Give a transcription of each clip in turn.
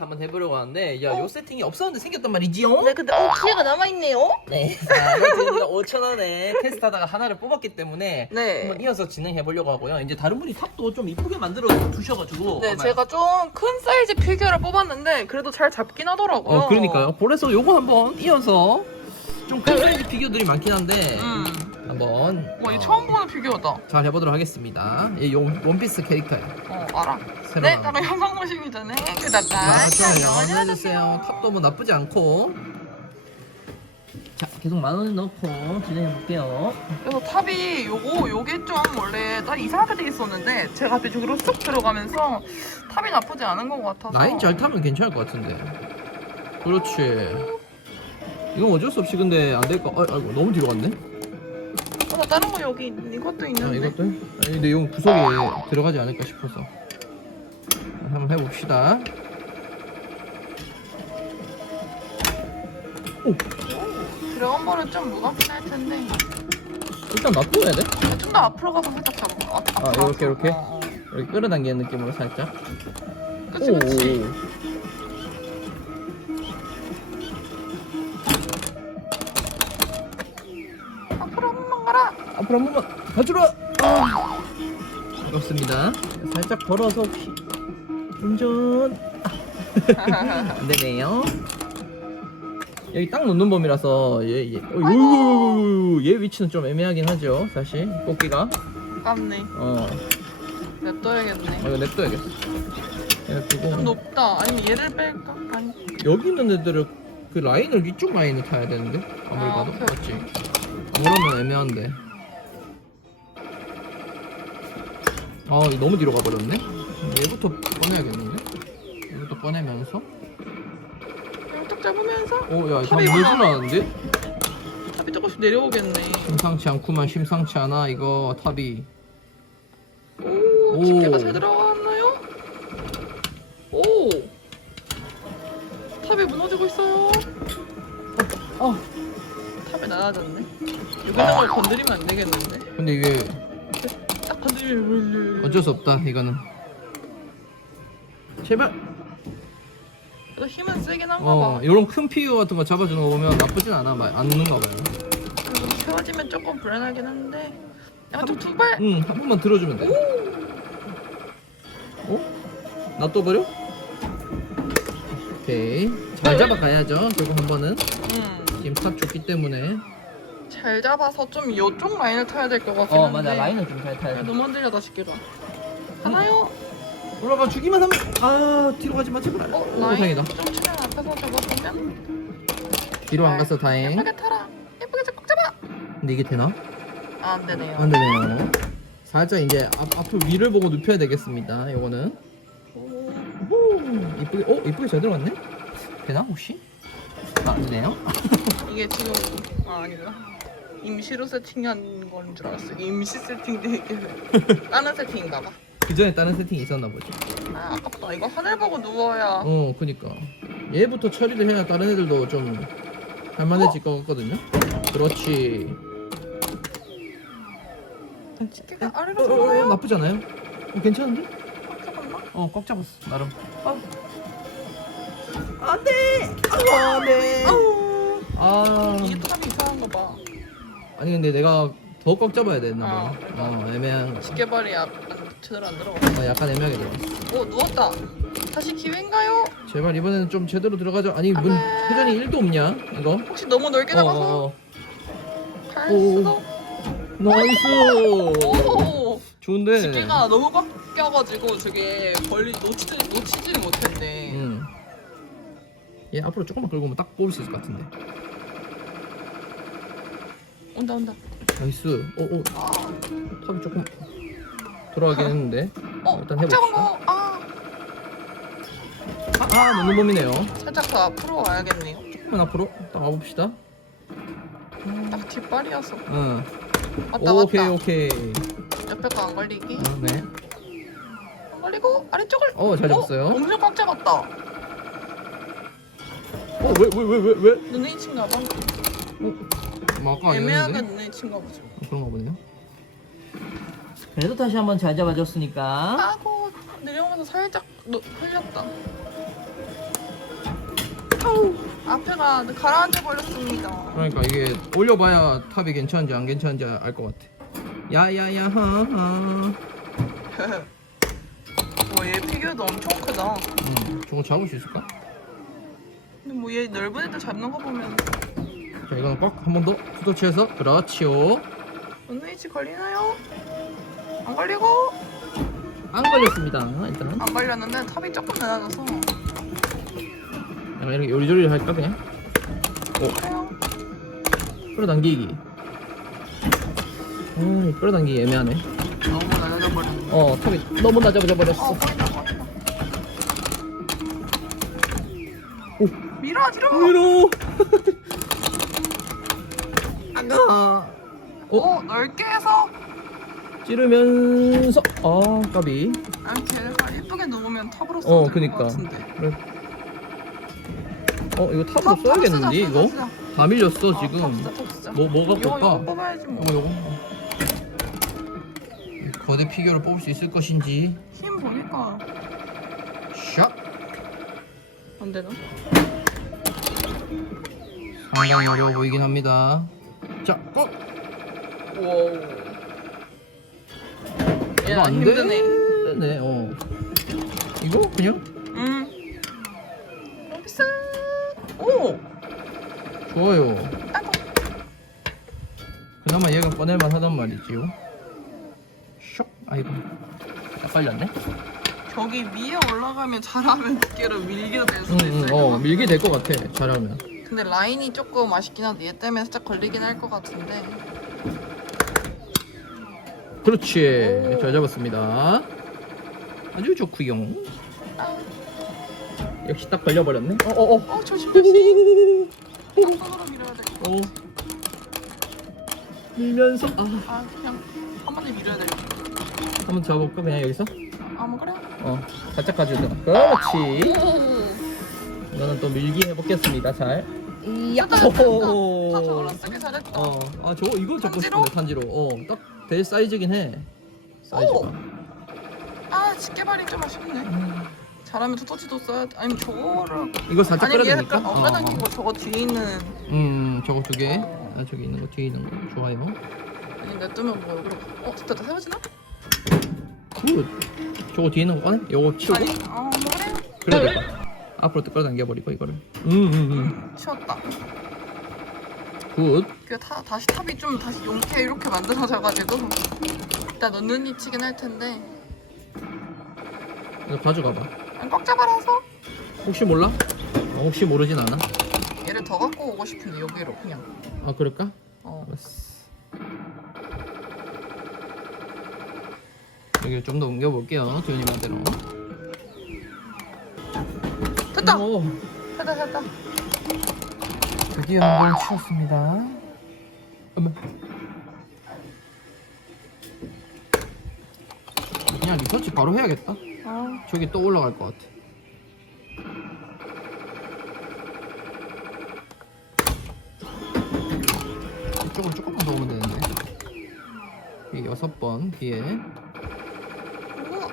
한번 해보려고 하는데 야, 요 세팅이 없었는데 생겼단 말이지요? 네, 근데 어 기회가 남아있네요. 네. 자, 드디어 5,000원에 테스트하다가 하나를 뽑았기 때문에 네. 한번 이어서 진행해 보려고 하고요. 이제 다른 분이 탑도 좀 이쁘게 만들어 주셔가지고. 네, 아마- 제가 좀 큰 사이즈 피규어를 뽑았는데 그래도 잘 잡긴 하더라고요. 어, 그러니까요. 그래서 요거 한번 이어서 좀큰 사이즈 피규어들이 많긴 한데 음. 한번 와, 이 어, 처음 보는 피규어다. 잘 해보도록 하겠습니다. 이 원- 원피스 캐릭터예요. 어, 알아. 새로 네, 다른 영상 보시기 전에 구독과 자, 좋아요. 좋아요 눌러주세요. 탑도 뭐 나쁘지 않고. 자, 계속 만원 넣고 진행해 볼게요. 그래서 탑이 요거 요게 좀 원래 딱 이상하게 돼 있었는데 제가 갑자기 저기로 쏙 들어가면서 탑이 나쁘지 않은 것 같아서 라인 잘 타면 괜찮을 것 같은데. 그렇지. 이건 어쩔 수 없이 근데 안 될 거. 아, 아이고 너무 뒤로 갔네. 다른 거 여기 이것도 아, 있는데 이것도? 아니, 근데 이건 구석에 들어가지 않을까 싶어서. 한번 해봅시다. 들어간 거는 좀 무겁긴 할 텐데 일단 놔둬야 돼. 좀 더 앞으로 가서 살짝 잡아 어, 아, 앞으로 이렇게, 이렇게? 어, 어. 이렇게 끌어당기는 느낌으로 살짝. 그치 그치 앞으로 앞으로 한 번만 가주라. 아. 그렇습니다. 살짝 걸어서 혹시 운전 안 되네요. 여기 딱 놓는 범위라서 얘, 얘, 어, 얘 위치는 좀 애매하긴 하죠. 사실 뽑기가. 아깝네 어, 냅둬야겠네 어, 이거 냅둬야겠어. 좀 해가지고 높다 아니면 얘를 뺄까? 아니 여기 있는 애들은 그 라인을 위쪽 라인을 타야 되는데 아무리 아, 봐도 오케이, 맞지? 아무러면 애매한데. 아, 이거 너무 뒤로 가버렸네. 얘부터 꺼내야겠는데? 얘부터 꺼내면서. 살짝 잡으면서 오, 야, 이거 탑이 물 올라- 나는데? 탑이 조금씩 내려오겠네 심상치 않구만, 심상치 않아, 이거 탑이. 오 오. 집게가 잘 들어갔나요? 오 탑이 무너지고 있어요 어. 탑이 낮아졌네 여기 있는 걸 건드리면 안 되겠는데 근데 이게 딱 어쩔 수 없다, 이거는. 제발! 그래도 힘은 세긴 한가 어, 봐 이런 큰 피규어 같은 거 잡아주는 거 보면 나쁘진 않아, 막, 안 누는가 봐요. 그리고 세워지면 조금 불안하긴 한데 양쪽 두발 응, 한 번만 들어주면 돼. 어? 놔둬버려? 오케이. 잘 잡아가야죠, 결국 한 번은. 음, 지금 탑 좋기 때문에. 잘 잡아서 좀 이쪽 라인을 타야 될 것 같긴 한데 좀잘 야, 너무 흔들려다 쉽게가 하나요? 올라가 주기만 하면, 아, 뒤로 가지 마, 제발. 어? 오, 라인 다행이다. 좀 최대한 앞에서 잡아보면 뒤로 안 갔어, 다행. 예쁘게 타라 예쁘게 꼭 잡아 근데 이게 되나? 아, 안 되네요 안 되네요. 살짝 이제 앞, 앞을 위를 보고 눕혀야 되겠습니다, 요거는. 오. 오, 이쁘게, 어, 이쁘게 잘 들어갔네? 되나, 혹시? 아, 안 되네요. 이게 지금 아 아니구나 임시로 세팅한 건 줄 알았어 임시 세팅돼 있길래 다른 세팅인가 봐. 그 전에 다른 세팅이 있었나 보죠. 아 아깝다 이거 하늘 보고 누워야 어, 그니까. 얘부터 처리를 해야 다른 애들도 좀 할만해질 것 같거든요. 그렇지. 집게가 어, 아래로 어, 어, 들어가요. 나쁘지 않아요? 어, 괜찮은데? 아, 잠깐만. 어, 꽉 잡았어, 나름. 아. 안 돼! 아, 안 돼! 아우 아. 이게 탑이 이상한가 봐. 아니, 근데 내가 더 꽉 잡아야 봐. 아, 그러니까. 어, 애매한 거. 집게발이 아, 안, 제대로 안 들어가. 어, 약간 애매하게 들어갔어. 오 누웠다. 다시 기회인가요? 제발 이번에는 좀 제대로 들어가죠. 아니, 문안 돼. 회전이 1도 없냐, 이거? 혹시 너무 넓게 어, 나가서 어, 갈 오. 수도. 나이스! 오. 좋은데. 집게가 너무 꽉 껴가지고 저게 걸리 놓치지 놓치지를 못했네. 응. 얘 앞으로 조금만 오면 딱 뽑을 수 있을 것 같은데. 온다 온다. 나이스. 어, 어, 아. 탑이 조금 돌아가긴 했는데. 어, 일단 꽉 해봅시다. 잡은 거. 아, 아, 범이네요. 살짝 더 앞으로 와야겠네요. 조금만 앞으로 딱 와봅시다. 딱 뒷발이어서. 응. 왔다 오케이, 왔다. 오케이. 옆에 거 안 걸리기. 어, 네. 안 걸리고 아래쪽을. 어, 잘 잡았어요. 엄청 꽉 잡았다. 어, 왜, 왜, 왜, 왜, 왜? 눈에 친가 봐. 뭐 아까 애매하게 아니었는데? 눈에 친가 보죠. 어, 그런가 보네요. 그래도 다시 한번 잘 잡아줬으니까. 아고 내려오면서 살짝 노, 흘렸다. 앞에가 가라앉아 버렸습니다. 그러니까 이게 올려봐야 탑이 괜찮은지 안 괜찮은지 알 것 같아. 야야야 하하. 와얘 피규어도 엄청 크다. 음, 저거 잡을 수 있을까? 근데 뭐 얘 넓은 애들 잡는 거 보면 자 이거는 꼭한번더 투터치해서 그렇지요. 은혜치 걸리나요? 안 걸리고 안 걸렸습니다. 일단 안 걸렸는데 탑이 조금 낮아서 약간 이렇게 요리조리 할까 그냥? 그래요. 끌어당기기. 음, 끌어당기기 애매하네. 너무 낮아져 버렸네. 어, 탑이 너무 낮아져 어 버렸어. 보인다 보인다. 오. 밀어. 위로. 아가. 오 어, 넓게 해서 찌르면서 아, 까비. 아 걔가 예쁘게 놓으면 탑으로 어, 써도 될것 그니까. 같은데. 그래. 어, 이거 탑으로 탑, 탑 써야겠는데 쓰자, 이거? 쓰자, 쓰자. 다 밀렸어 어, 탑 지금. 쓰자, 탑 쓰자. 뭐 뭐가 이거 이거 뽑까? 뽑아야지 뭐. 요거 요거. 거대 피규어를 뽑을 수 있을 것인지. 힘 보니까 샷. 안 되나? 상당히 어려워 보이긴 합니다. 자, 꼭. 와우. 이거 야 안 힘드네. 되네. 어. 이거 그냥 음. 비싸. 오. 좋아요. 아이고. 그나마 얘가 꺼낼만 하단 말이지요. 쇽. 아이고. 아, 빨렸네. 저기 위에 올라가면 잘하면 두께를 밀게 될 응, 수도 응, 것 어, 같아. 밀게 될 것 같아. 잘하면. 근데 라인이 조금 아쉽긴 한데 얘 때문에 살짝 걸리긴 할 것 같은데. 그렇지. 오. 잘 잡았습니다. 아주 좋구요. 아, 역시 딱 걸려버렸네. 어, 어, 어. 어 조심 조심. 쌍쌍으로 밀어야 돼. 어. 밀면서 아, 아 그냥 한 번에 밀어야 돼. 한번 잡아볼까 그냥 여기서? 아뭐 그래? 어, 살짝 가지고 그렇지. 오. 이거는 또 밀기 해보겠습니다. 잘. 이야. 됐다, 됐다, 됐다. 오호. 다 저거랑 쓰기 잘했다. 어, 아 저거 이거 탄지로? 싶은데 탄지로. 어, 딱될 사이즈긴 해. 사이즈가. 아 집게발이 좀 아쉽네. 음, 잘하면 토토치도 써야 돼. 아니면 저거를 이거 살짝 아니면 얘 끌어내니까. 약간 엉가당기고 저거 뒤에 있는 음, 저거 두 개. 아, 저기 있는 거 뒤에 있는 거 좋아요. 아니 냅두면 뭐 얼굴에 어 됐다 세워지나? 굿. 저거 뒤에 있는 거 꺼내? 요거 치우고. 아니 어 뭐 그래 그래야 같아. 앞으로 또 끌어당겨 버리고 이거를. 음, 음, 음. 치웠다. 굿. 그 타, 다시 탑이 좀 다시 용케 이렇게 만들어져가지고 일단 넣는 이 치긴 할 텐데 이거 가져가봐. 아니, 꽉 잡아라서 혹시 몰라? 어, 혹시 모르진 않아. 얘를 더 갖고 오고 싶은데 여기로 그냥 아, 그럴까? 어 알았어. 여기 좀 더 옮겨볼게요. 두현님한테로. 오, 됐다 됐다 드디어 한번 치웠습니다. 어머. 그냥 리서치 바로 해야겠다. 아 저기 또 올라갈 것 같아. 이쪽은 조금만 더 오면 되는데. 이 여섯 번 뒤에. 우와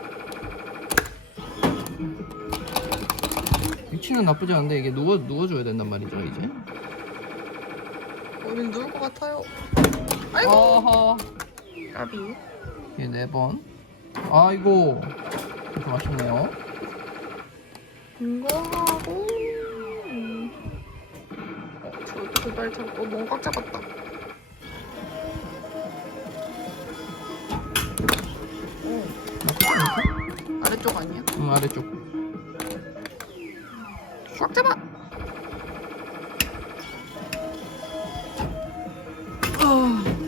위치는 나쁘지 않은데 이게 누워 누워줘야 된단 말이죠 이제. 우린 누울 것 같아요 아이고 어허. 까비 이네 번. 아이고. 좀 아쉽네요. 이거 하고 음. 어, 저 두발 잡고 너무 꽉 잡았다 오 아래쪽 아니야? 응 아래쪽. 꽉 잡아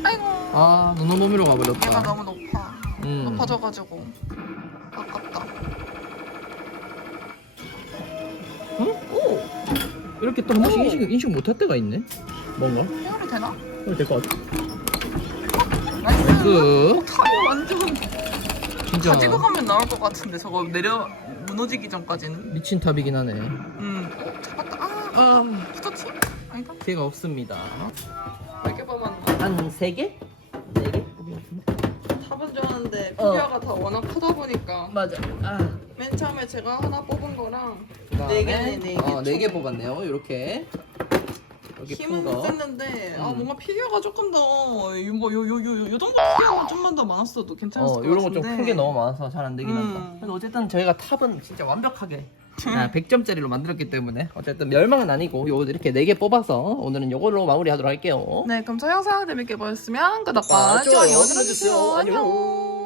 아이고 아 몸으로 가버렸다. 얘가 너무 높아 음. 높아져가지고 아깝다 응? 오 이렇게 또 한 번씩 오. 인식 인식 못할 때가 있네. 뭔가? 헤어리 되나? 그럴 될것 같아. 나이스 그 어, 탑이 완전 진짜 가지고 가면 나올 것 같은데 저거 내려 무너지기 전까지는 미친 탑이긴 하네. 음 어, 잡았다 아아 스토치? 아닌가? 걔가 없습니다. 몇개 뽑았나? 한세 개? 네 개? 탑은 좋아하는데 어. 피규어가 다 워낙 크다 보니까 맞아. 아 맨 처음에 제가 하나 뽑은 거랑 네 개네, 네 개. 어, 네개 뽑았네요. 이렇게 이렇게 큰 힘은 거. 셌는데 아 음. 뭔가 피규어가 조금 더뭐요요요요 요 정도 피규어는 좀만 더 많았어도 괜찮았을 어, 것 이런 거 같은데. 좀 크게 너무 많아서 잘 안 되긴 음. 한다. 근데 어쨌든 저희가 탑은 진짜 완벽하게 아, 100점짜리로 만들었기 때문에 어쨌든 멸망은 아니고 요 이렇게 네개 뽑아서 오늘은 요걸로 마무리하도록 할게요. 네 그럼 저 영상 재밌게 보셨으면 구독과 아, 좋아요 눌러주세요. 안녕.